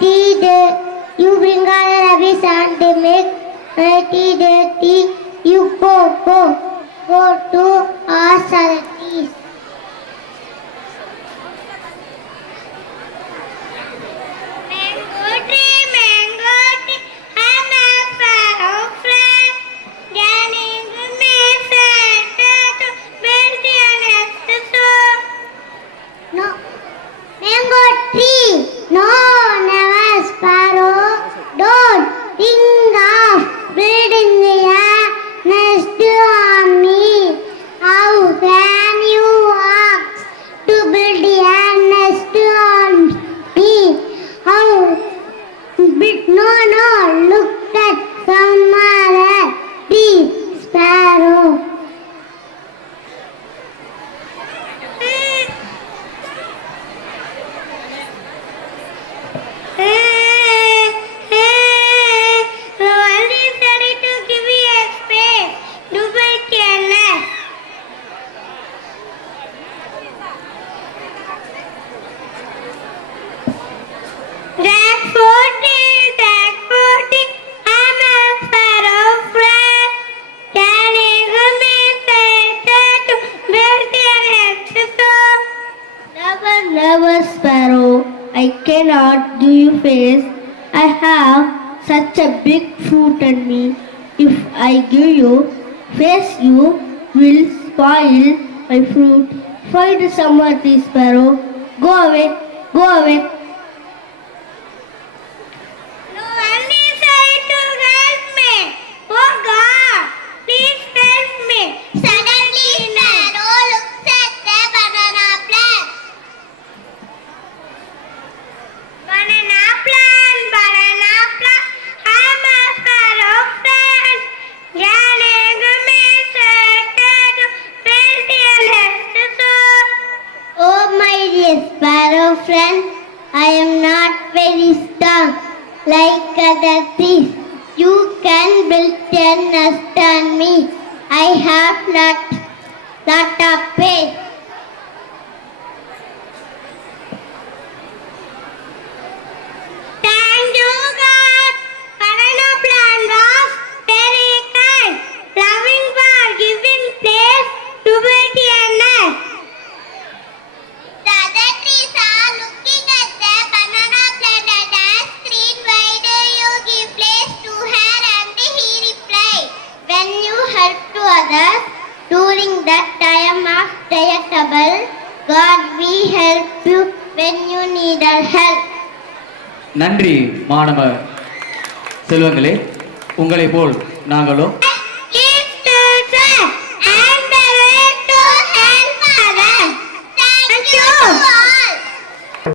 tea you bring all the rubbish and they make tea. You go to our teas. Mango tree, I'm a sparrow friend. Getting me sad to build your next store. No, mango tree. No, never sparrow. Don't think of building a nest on me. How can you ask to build a nest on me? How? No. Look at some other tree, sparrow. Never, sparrow, I cannot give you face. I have such a big fruit on me. If I give you face, you will spoil my fruit. Find some other sparrow. Go away. No one is ready to help me. Oh God, please help me. Suddenly, Sparrow looks at the banana plant. Banana plant. I'm a sparrow friend. Getting me sad to build your nest soon. Oh, my dear sparrow friend, I am not very strong like other trees. You can build a nest on me. I have lot of faith. Thank you, God. Banana plant was very kind, loving for giving place to build a nest. The other trees are looking at the banana plant and asking, why do you give place to her? And he replied, When you help to others during that time of dire trouble, God will help you when you need our help. நன்றி மாணவ செல்வங்களே, உங்களைப் போல் நாங்களும்